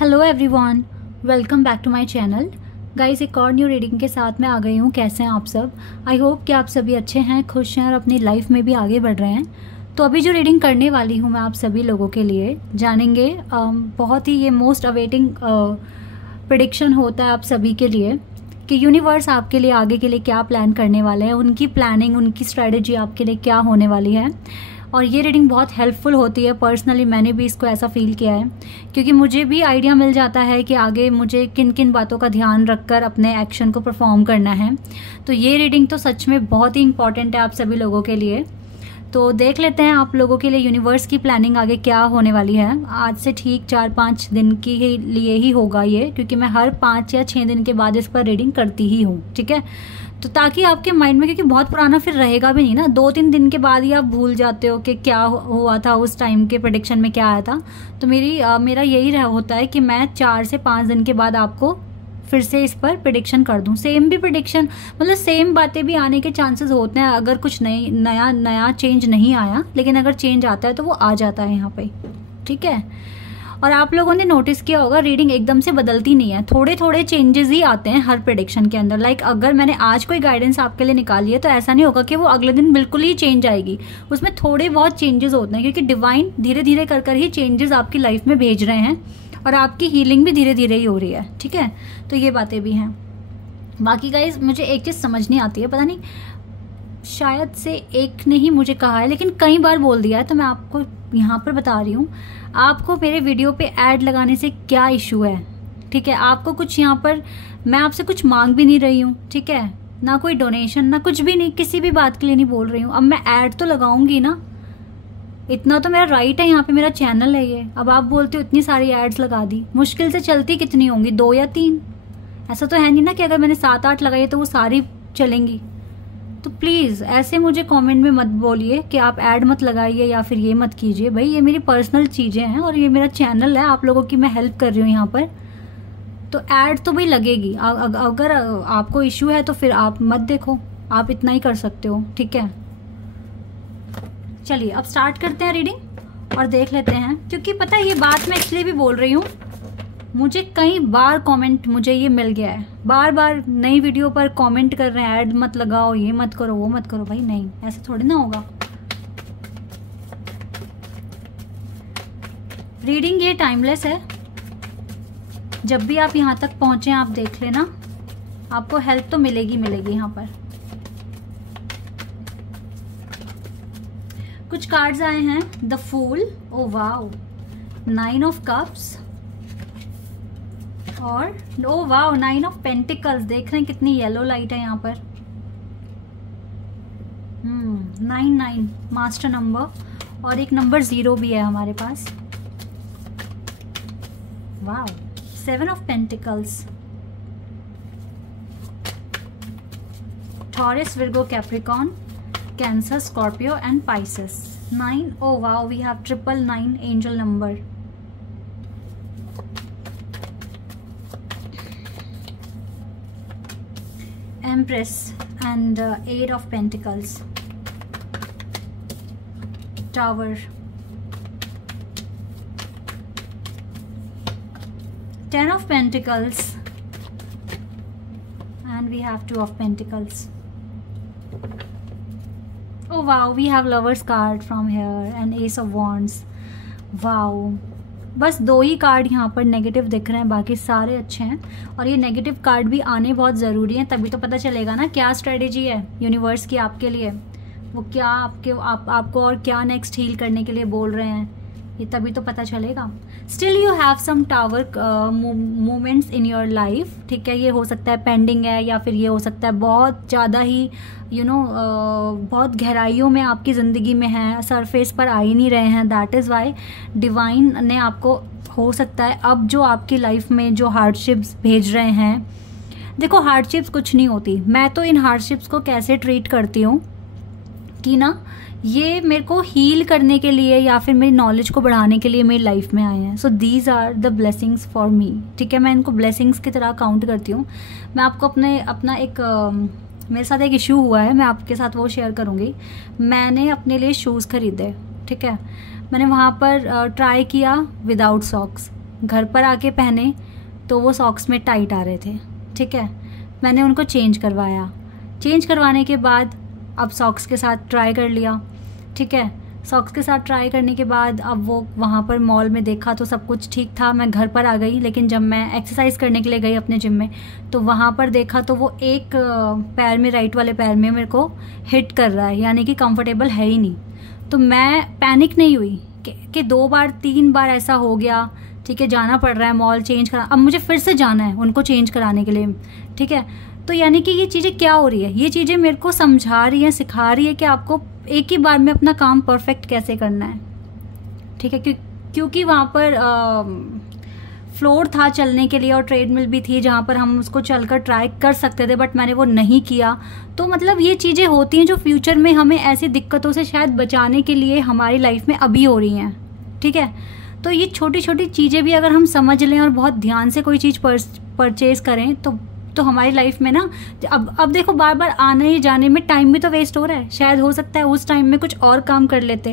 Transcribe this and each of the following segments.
Hello everyone, welcome back to my channel. Guys, एक और new reading के साथ मैं आ गई हूँ। कैसे हैं आप सब? आई होप कि आप सभी अच्छे हैं, खुश हैं और अपनी लाइफ में भी आगे बढ़ रहे हैं। तो अभी जो रीडिंग करने वाली हूँ मैं आप सभी लोगों के लिए, जानेंगे बहुत ही ये मोस्ट अवेटिंग प्रेडिक्शन होता है आप सभी के लिए कि यूनिवर्स आपके लिए आगे के लिए क्या प्लान करने वाले हैं, उनकी प्लानिंग, उनकी स्ट्रेटजी आपके लिए क्या होने वाली है। और ये रीडिंग बहुत हेल्पफुल होती है। पर्सनली मैंने भी इसको ऐसा फील किया है, क्योंकि मुझे भी आइडिया मिल जाता है कि आगे मुझे किन किन बातों का ध्यान रखकर अपने एक्शन को परफॉर्म करना है। तो ये रीडिंग तो सच में बहुत ही इंपॉर्टेंट है आप सभी लोगों के लिए। तो देख लेते हैं आप लोगों के लिए यूनिवर्स की प्लानिंग आगे क्या होने वाली है। आज से ठीक 4-5 दिन के लिए ही होगा ये, क्योंकि मैं हर 5 या 6 दिन के बाद इस पर रीडिंग करती ही हूँ, ठीक है। तो ताकि आपके माइंड में, क्योंकि बहुत पुराना फिर रहेगा भी नहीं ना, 2-3 दिन के बाद ही आप भूल जाते हो कि क्या हुआ था उस टाइम के प्रेडिक्शन में, क्या आया था। तो मेरा यही होता है कि मैं 4 से 5 दिन के बाद आपको फिर से इस पर प्रेडिक्शन कर दूं। सेम भी प्रेडिक्शन, मतलब सेम बातें भी आने के चांसेस होते हैं अगर कुछ नया चेंज नहीं आया, लेकिन अगर चेंज आता है तो वो आ जाता है यहाँ पे, ठीक है। और आप लोगों ने नोटिस किया होगा रीडिंग एकदम से बदलती नहीं है, थोड़े थोड़े चेंजेस ही आते हैं हर प्रेडिक्शन के अंदर। लाइक अगर मैंने आज कोई गाइडेंस आपके लिए निकाली है तो ऐसा नहीं होगा कि वो अगले दिन बिल्कुल ही चेंज आएगी। उसमें थोड़े बहुत चेंजेस होते हैं, क्योंकि डिवाइन धीरे धीरे कर ही चेंजेस आपकी लाइफ में भेज रहे हैं और आपकी हीलिंग भी धीरे धीरे ही हो रही है, ठीक है। तो ये बातें भी हैं। बाकी गाइज, मुझे एक चीज़ समझ नहीं आती है, पता नहीं शायद से एक ने ही मुझे कहा है, लेकिन कई बार बोल दिया है, तो मैं आपको यहाँ पर बता रही हूँ। आपको मेरे वीडियो पे ऐड लगाने से क्या इशू है, ठीक है। आपको कुछ यहाँ पर, मैं आपसे कुछ मांग भी नहीं रही हूँ, ठीक है, ना कोई डोनेशन, ना कुछ भी नहीं, किसी भी बात के लिए नहीं बोल रही हूँ। अब मैं ऐड तो लगाऊंगी ना, इतना तो मेरा राइट है, यहाँ पे मेरा चैनल है ये। अब आप बोलते हो इतनी सारी एड्स लगा दी, मुश्किल से चलती कितनी होंगी, 2 या 3। ऐसा तो है नहीं ना कि अगर मैंने 7-8 लगाई तो वो सारी चलेंगी। तो प्लीज़ ऐसे मुझे कमेंट में मत बोलिए कि आप ऐड मत लगाइए या फिर ये मत कीजिए। भाई, ये मेरी पर्सनल चीज़ें हैं और ये मेरा चैनल है, आप लोगों की मैं हेल्प कर रही हूँ यहाँ पर। तो ऐड तो भाई लगेगी। अगर आपको इशू है तो फिर आप मत देखो, आप इतना ही कर सकते हो, ठीक है। चलिए अब स्टार्ट करते हैं रीडिंग और देख लेते हैं। क्योंकि पता है, ये बात मैं इसलिए भी बोल रही हूँ, मुझे कई बार कमेंट मुझे ये मिल गया है, बार बार नई वीडियो पर कमेंट कर रहे हैं ऐड मत लगाओ, ये मत करो, वो मत करो। भाई नहीं, ऐसे थोड़ी ना होगा। रीडिंग ये टाइमलेस है। जब भी आप यहाँ तक पहुंचे आप देख लेना, आपको हेल्प तो मिलेगी यहाँ पर। कुछ कार्ड्स आए हैं। The fool, oh wow, 9 of cups और ओ वाओ 9 ऑफ पेंटिकल्स। देख रहे हैं कितनी येलो लाइट है यहाँ पर। 9 मास्टर नंबर, और एक नंबर 0 भी है हमारे पास। Wow, 7 of pentacles, Taurus, Virgo, Capricorn, Cancer, Scorpio and Pisces. 9, oh wow, we have 999 angel number. Empress and 8 of Pentacles. Tower. 10 of Pentacles. And we have 2 of Pentacles. Oh wow, we have Lovers card from here and Ace of Wands. Wow, बस 2 ही card यहाँ पर negative दिख रहे हैं, बाकी सारे अच्छे हैं। और ये नेगेटिव कार्ड भी आने बहुत ज़रूरी है, तभी तो पता चलेगा ना क्या स्ट्रेटेजी है यूनिवर्स की आपके लिए, वो क्या आपको और क्या नेक्स्ट हील करने के लिए बोल रहे हैं, ये तभी तो पता चलेगा। Still you have some tower moments in your life, ठीक है। ये हो सकता है पेंडिंग है, या फिर ये हो सकता है बहुत ज़्यादा ही बहुत गहराइयों में आपकी ज़िंदगी में है, सरफेस पर आ ही नहीं रहे हैं। दैट इज़ वाई डिवाइन ने आपको, हो सकता है अब जो आपकी लाइफ में जो हार्डशिप्स भेज रहे हैं, देखो हार्डशिप्स कुछ नहीं होती। मैं तो इन हार्डशिप्स को कैसे ट्रीट करती हूँ कि ना, ये मेरे को हील करने के लिए या फिर मेरी नॉलेज को बढ़ाने के लिए मेरी लाइफ में आए हैं। So these are the blessings for me, ठीक है। मैं इनको ब्लेसिंग्स की तरह काउंट करती हूँ। मैं आपको अपना एक मेरे साथ एक इशू हुआ है, मैं आपके साथ वो शेयर करूँगी। मैंने अपने लिए शूज़ खरीदे, ठीक है। मैंने वहाँ पर ट्राई किया विदाउट सॉक्स, घर पर आके पहने तो वो सॉक्स में टाइट आ रहे थे। ठीक है, मैंने उनको चेंज करवाया। चेंज करवाने के बाद अब सॉक्स के साथ ट्राई कर लिया। ठीक है, सॉक्स के साथ ट्राई करने के बाद अब वो वहाँ पर मॉल में देखा तो सब कुछ ठीक था। मैं घर पर आ गई, लेकिन जब मैं एक्सरसाइज करने के लिए गई अपने जिम में तो वहाँ पर देखा तो वो एक पैर में, राइट वाले पैर में मेरे को हिट कर रहा है, यानी कि कंफर्टेबल है ही नहीं। तो मैं पैनिक नहीं हुई कि 2 बार 3 बार ऐसा हो गया। ठीक है, जाना पड़ रहा है मॉल चेंज करा, अब मुझे फिर से जाना है उनको चेंज कराने के लिए। ठीक है, तो यानी कि ये चीज़ें क्या हो रही है, ये चीज़ें मेरे को समझा रही है, सिखा रही है कि आपको एक ही बार में अपना काम परफेक्ट कैसे करना है। ठीक है, क्योंकि वहाँ पर फ्लोर था चलने के लिए और ट्रेडमिल भी थी जहाँ पर हम उसको चलकर ट्राई कर सकते थे, बट मैंने वो नहीं किया। तो मतलब ये चीज़ें होती हैं जो फ्यूचर में हमें ऐसी दिक्कतों से शायद बचाने के लिए हमारी लाइफ में अभी हो रही हैं। ठीक है, तो ये छोटी छोटी चीज़ें भी अगर हम समझ लें और बहुत ध्यान से कोई चीज़ परचेज करें तो हमारी लाइफ में ना, अब देखो बार बार आने जाने में टाइम भी तो वेस्ट हो रहा है। शायद हो सकता है उस टाइम में कुछ और काम कर लेते,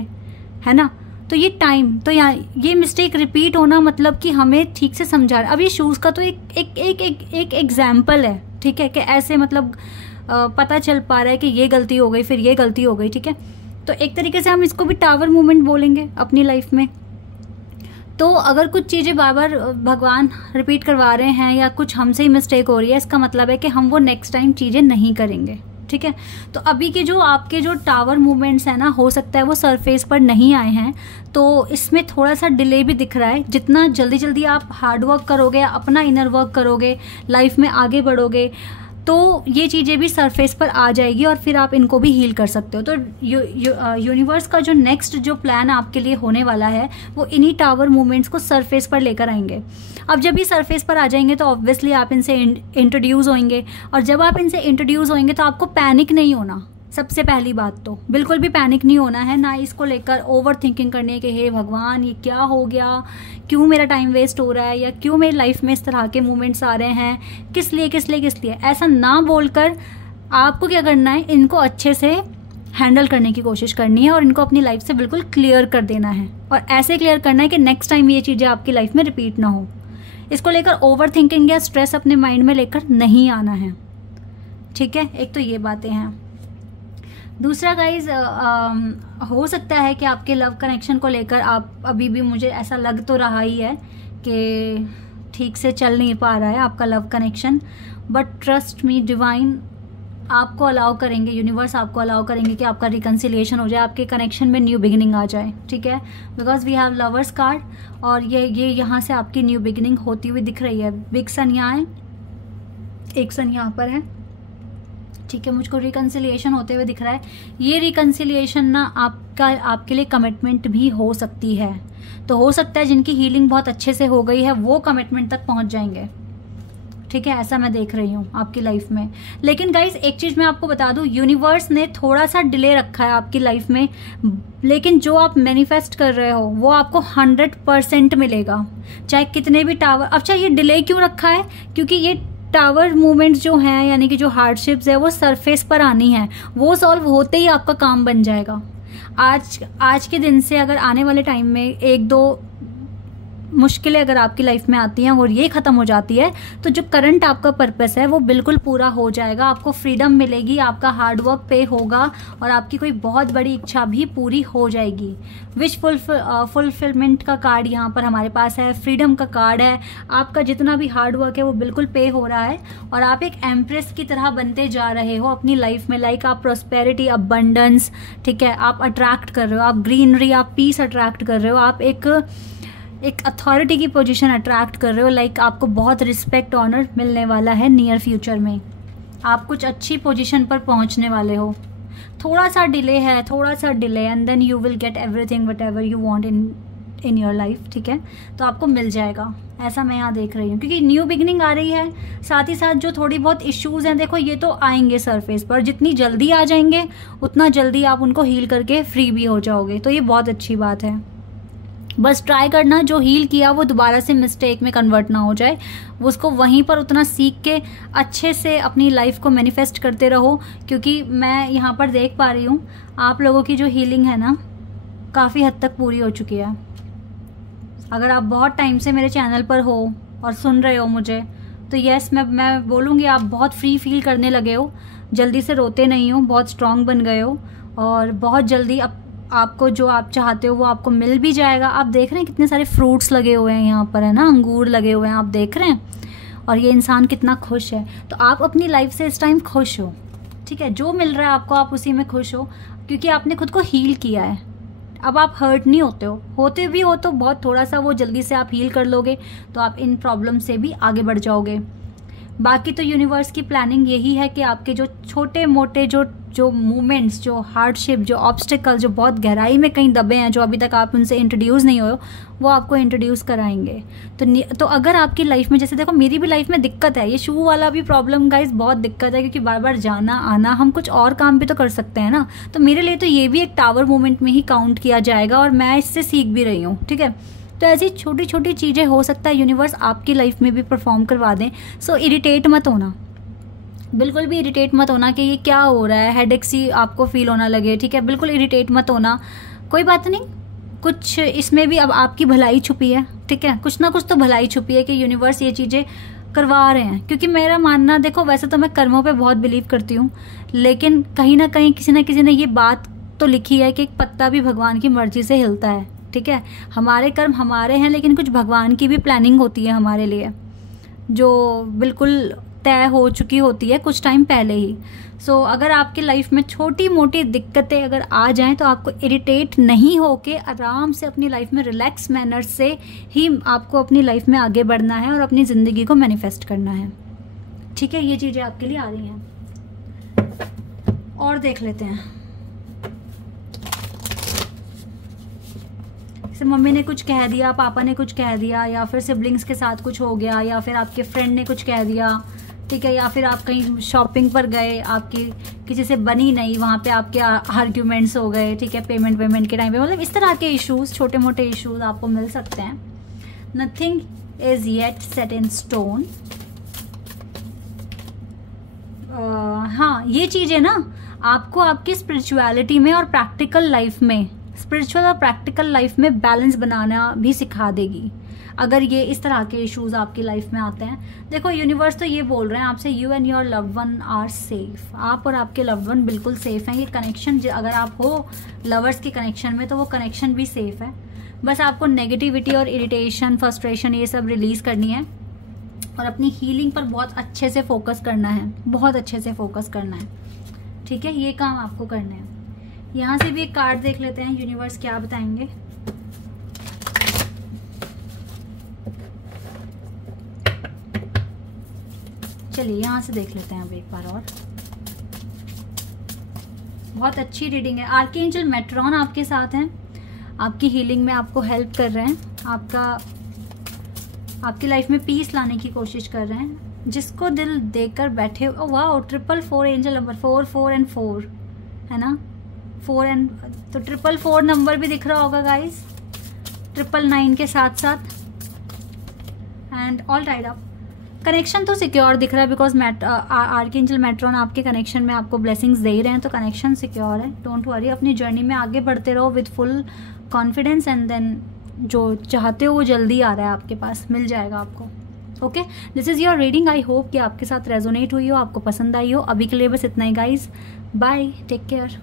है ना। तो ये टाइम, तो यहाँ ये मिस्टेक रिपीट होना मतलब कि हमें ठीक से समझा। अब ये शूज़ का तो एक एग्जाम्पल है। ठीक है, कि ऐसे मतलब पता चल पा रहा है कि ये गलती हो गई, फिर ये गलती हो गई। ठीक है, तो एक तरीके से हम इसको भी टावर मूवमेंट बोलेंगे अपनी लाइफ में। तो अगर कुछ चीज़ें बार बार भगवान रिपीट करवा रहे हैं या कुछ हमसे ही मिस्टेक हो रही है, इसका मतलब है कि हम वो नेक्स्ट टाइम चीज़ें नहीं करेंगे। ठीक है, तो अभी के जो आपके जो टावर मूवमेंट्स हैं ना, हो सकता है वो सरफेस पर नहीं आए हैं, तो इसमें थोड़ा सा डिले भी दिख रहा है। जितना जल्दी जल्दी आप हार्ड वर्क करोगे, अपना इनर वर्क करोगे, लाइफ में आगे बढ़ोगे, तो ये चीज़ें भी सरफेस पर आ जाएगी और फिर आप इनको भी हील कर सकते हो। तो यूनिवर्स का जो नेक्स्ट जो प्लान आपके लिए होने वाला है वो इन्हीं टावर मूवमेंट्स को सरफेस पर लेकर आएंगे। अब जब ये सरफेस पर आ जाएंगे तो ऑब्वियसली आप इनसे इंट्रोड्यूस होंगे, और जब आप इनसे इंट्रोड्यूस होंगे तो आपको पैनिक नहीं होना। सबसे पहली बात तो बिल्कुल भी पैनिक नहीं होना है, ना इसको लेकर ओवर थिंकिंग करने के हे भगवान ये क्या हो गया, क्यों मेरा टाइम वेस्ट हो रहा है, या क्यों मेरी लाइफ में इस तरह के मोमेंट्स आ रहे हैं, किस लिए ऐसा ना बोलकर आपको क्या करना है, इनको अच्छे से हैंडल करने की कोशिश करनी है और इनको अपनी लाइफ से बिल्कुल क्लियर कर देना है। और ऐसे क्लियर करना है कि नेक्स्ट टाइम ये चीज़ें आपकी लाइफ में रिपीट ना हो। इसको लेकर ओवर थिंकिंग या स्ट्रेस अपने माइंड में लेकर नहीं आना है। ठीक है, एक तो ये बातें हैं। दूसरा गाइज, हो सकता है कि आपके लव कनेक्शन को लेकर आप अभी भी, मुझे ऐसा लग तो रहा ही है कि ठीक से चल नहीं पा रहा है आपका love connection, but trust me, divine आपको अलाउ करेंगे, यूनिवर्स आपको अलाउ करेंगे कि आपका रिकन्सिलिएशन हो जाए, आपके कनेक्शन में न्यू बिगिनिंग आ जाए। ठीक है, because we have lovers card और ये यहाँ से आपकी न्यू बिगिनिंग होती हुई दिख रही है। बिग सन यहाँ है, एक सन यहाँ पर है। ठीक है, मुझको रिकन्सिलिएशन होते हुए दिख रहा है। ये रिकन्सिलिएशन ना आपके लिए कमिटमेंट भी हो सकती है। तो हो सकता है जिनकी हीलिंग बहुत अच्छे से हो गई है वो कमिटमेंट तक पहुंच जाएंगे। ठीक है, ऐसा मैं देख रही हूँ आपकी लाइफ में। लेकिन गाइज एक चीज मैं आपको बता दूं, यूनिवर्स ने थोड़ा सा डिले रखा है आपकी लाइफ में, लेकिन जो आप मैनिफेस्ट कर रहे हो वो आपको 100% मिलेगा, चाहे कितने भी टावर। अच्छा, ये डिले क्यों रखा है? क्योंकि ये टावर मूवमेंट्स जो हैं, यानी कि जो हार्डशिप्स है वो सरफेस पर आनी है, वो सॉल्व होते ही आपका काम बन जाएगा। आज के दिन से अगर आने वाले टाइम में 1-2 मुश्किलें अगर आपकी लाइफ में आती हैं और ये खत्म हो जाती है, तो जो करंट आपका पर्पस है वो बिल्कुल पूरा हो जाएगा। आपको फ्रीडम मिलेगी, आपका हार्ड वर्क पे होगा और आपकी कोई बहुत बड़ी इच्छा भी पूरी हो जाएगी। विश फुलफिलमेंट का कार्ड यहाँ पर हमारे पास है, फ्रीडम का कार्ड है। आपका जितना भी हार्ड वर्क है वो बिल्कुल पे हो रहा है और आप एक एम्प्रेस की तरह बनते जा रहे हो अपनी लाइफ में। लाइक आप प्रॉस्पेरिटी, अबंडेंस, ठीक है, आप अट्रैक्ट कर रहे हो, आप ग्रीनरी, आप पीस अट्रैक्ट कर रहे हो, आप एक अथॉरिटी की पोजीशन अट्रैक्ट कर रहे हो। लाइक आपको बहुत रिस्पेक्ट, ऑनर मिलने वाला है नियर फ्यूचर में। आप कुछ अच्छी पोजीशन पर पहुंचने वाले हो। थोड़ा सा डिले है, and then you will get everything whatever you want in your life. ठीक है, तो आपको मिल जाएगा, ऐसा मैं यहाँ देख रही हूँ, क्योंकि न्यू बिगिनिंग आ रही है। साथ ही साथ जो थोड़ी बहुत इश्यूज हैं, देखो ये तो आएंगे सरफेस पर, जितनी जल्दी आ जाएंगे उतना जल्दी आप उनको हील करके फ्री भी हो जाओगे। तो ये बहुत अच्छी बात है। बस ट्राई करना जो हील किया वो दोबारा से मिस्टेक में कन्वर्ट ना हो जाए, उसको वहीं पर उतना सीख के अच्छे से अपनी लाइफ को मैनिफेस्ट करते रहो। क्योंकि मैं यहाँ पर देख पा रही हूँ आप लोगों की जो हीलिंग है ना काफ़ी हद तक पूरी हो चुकी है। अगर आप बहुत टाइम से मेरे चैनल पर हो और सुन रहे हो मुझे, तो यस मैं बोलूँगी आप बहुत फ्री फील करने लगे हो, जल्दी से रोते नहीं हो, बहुत स्ट्रांग बन गए हो और बहुत जल्दी आपको जो आप चाहते हो वो आपको मिल भी जाएगा। आप देख रहे हैं कितने सारे फ्रूट्स लगे हुए हैं यहाँ पर, है ना, अंगूर लगे हुए हैं, आप देख रहे हैं, और ये इंसान कितना खुश है। तो आप अपनी लाइफ से इस टाइम खुश हो, ठीक है, जो मिल रहा है आपको आप उसी में खुश हो, क्योंकि आपने खुद को हील किया है। अब आप हर्ट नहीं होते हो, होते भी हो तो बहुत थोड़ा सा वो जल्दी से आप हील कर लोगे तो आप इन प्रॉब्लम से भी आगे बढ़ जाओगे। बाकी तो यूनिवर्स की प्लानिंग यही है कि आपके जो छोटे मोटे जो मूवमेंट्स, जो हार्डशिप, जो ऑब्स्टिकल, जो बहुत गहराई में कहीं दबे हैं, जो अभी तक आप उनसे इंट्रोड्यूस नहीं हो, वो आपको इंट्रोड्यूस कराएंगे। तो अगर आपकी लाइफ में, जैसे देखो मेरी भी लाइफ में दिक्कत है, ये शू वाला भी प्रॉब्लम गाइस बहुत दिक्कत है, क्योंकि बार बार जाना आना, हम कुछ और काम भी तो कर सकते हैं ना। तो मेरे लिए तो ये भी एक टावर मूवमेंट में ही काउंट किया जाएगा और मैं इससे सीख भी रही हूँ, ठीक है। तो ऐसी छोटी छोटी चीज़ें हो सकता है यूनिवर्स आपकी लाइफ में भी परफॉर्म करवा दें। सो इरिटेट मत होना, बिल्कुल भी इरिटेट मत होना कि ये क्या हो रहा है, हेडेक सी आपको फील होना लगे, ठीक है, बिल्कुल इरिटेट मत होना, कोई बात नहीं। कुछ इसमें भी अब आपकी भलाई छुपी है, ठीक है, कुछ ना कुछ तो भलाई छुपी है कि यूनिवर्स ये चीज़ें करवा रहे हैं। क्योंकि मेरा मानना, देखो वैसे तो मैं कर्मों पे बहुत बिलीव करती हूँ, लेकिन कहीं ना कहीं किसी ना किसी ने ये बात तो लिखी है कि एक पत्ता भी भगवान की मर्जी से हिलता है, ठीक है। हमारे कर्म हमारे हैं, लेकिन कुछ भगवान की भी प्लानिंग होती है हमारे लिए, जो बिल्कुल तय हो चुकी होती है कुछ टाइम पहले ही। सो अगर आपकी लाइफ में छोटी मोटी दिक्कतें अगर आ जाएं तो आपको इरिटेट नहीं होके आराम से अपनी लाइफ में रिलैक्स मैनर से ही आपको अपनी लाइफ में आगे बढ़ना है और अपनी ज़िंदगी को मैनिफेस्ट करना है, ठीक है। ये चीज़ें आपके लिए आ रही हैं। और देख लेते हैं, जैसे मम्मी ने कुछ कह दिया, पापा ने कुछ कह दिया, या फिर सिबलिंग्स के साथ कुछ हो गया, या फिर आपके फ्रेंड ने कुछ कह दिया, ठीक है, या फिर आप कहीं शॉपिंग पर गए, आपकी किसी से बनी नहीं, वहाँ पे आपके आर्ग्यूमेंट्स हो गए, ठीक है, पेमेंट के टाइम पे, मतलब इस तरह के इश्यूज, छोटे मोटे इश्यूज आपको मिल सकते हैं। Nothing is yet set in stone. हाँ, ये चीज़ें ना आपको आपकी स्पिरिचुअलिटी में और प्रैक्टिकल लाइफ में, स्पिरिचुअल और प्रैक्टिकल लाइफ में बैलेंस बनाना भी सिखा देगी अगर ये इस तरह के इश्यूज आपकी लाइफ में आते हैं। देखो यूनिवर्स तो ये बोल रहे हैं आपसे, you and your loved one are safe. आप और आपके लव्ड वन बिल्कुल सेफ हैं। ये कनेक्शन, अगर आप हो लवर्स के कनेक्शन में, तो वो कनेक्शन भी सेफ है। बस आपको नेगेटिविटी और इरिटेशन, फ्रस्ट्रेशन, ये सब रिलीज करनी है और अपनी हीलिंग पर बहुत अच्छे से फोकस करना है, बहुत अच्छे से फोकस करना है, ठीक है। ये काम आपको करना है। यहाँ से भी एक कार्ड देख लेते हैं, यूनिवर्स क्या बताएंगे। चलिए यहाँ से देख लेते हैं अब एक बार और। बहुत अच्छी रीडिंग है। आर्कएंजल मेट्रॉन आपके साथ हैं, आपकी हीलिंग में आपको हेल्प कर रहे हैं, आपकी लाइफ में पीस लाने की कोशिश कर रहे हैं। जिसको दिल देकर बैठे, वाह, 444 एंजल नंबर, 4 4 एंड 4 है ना, 4 एंड तो 444 नंबर भी दिख रहा होगा गाइस, 999 के साथ साथ, and all tied up. Connection तो सिक्योर दिख रहा है, बिकॉज आर्कएंजल मेट्रॉन आपके कनेक्शन में आपको ब्लेसिंग्स दे ही रहे हैं, तो कनेक्शन सिक्योर है। डोंट वरी, अपनी जर्नी में आगे बढ़ते रहो with full confidence, and then जो चाहते हो वो जल्दी आ रहा है आपके पास, मिल जाएगा आपको। Okay, this is your reading. I hope कि आपके साथ रेजोनेट हुई हो, आपको पसंद आई हो। अभी के लिए बस इतना ही गाइज, बाय, टेक केयर।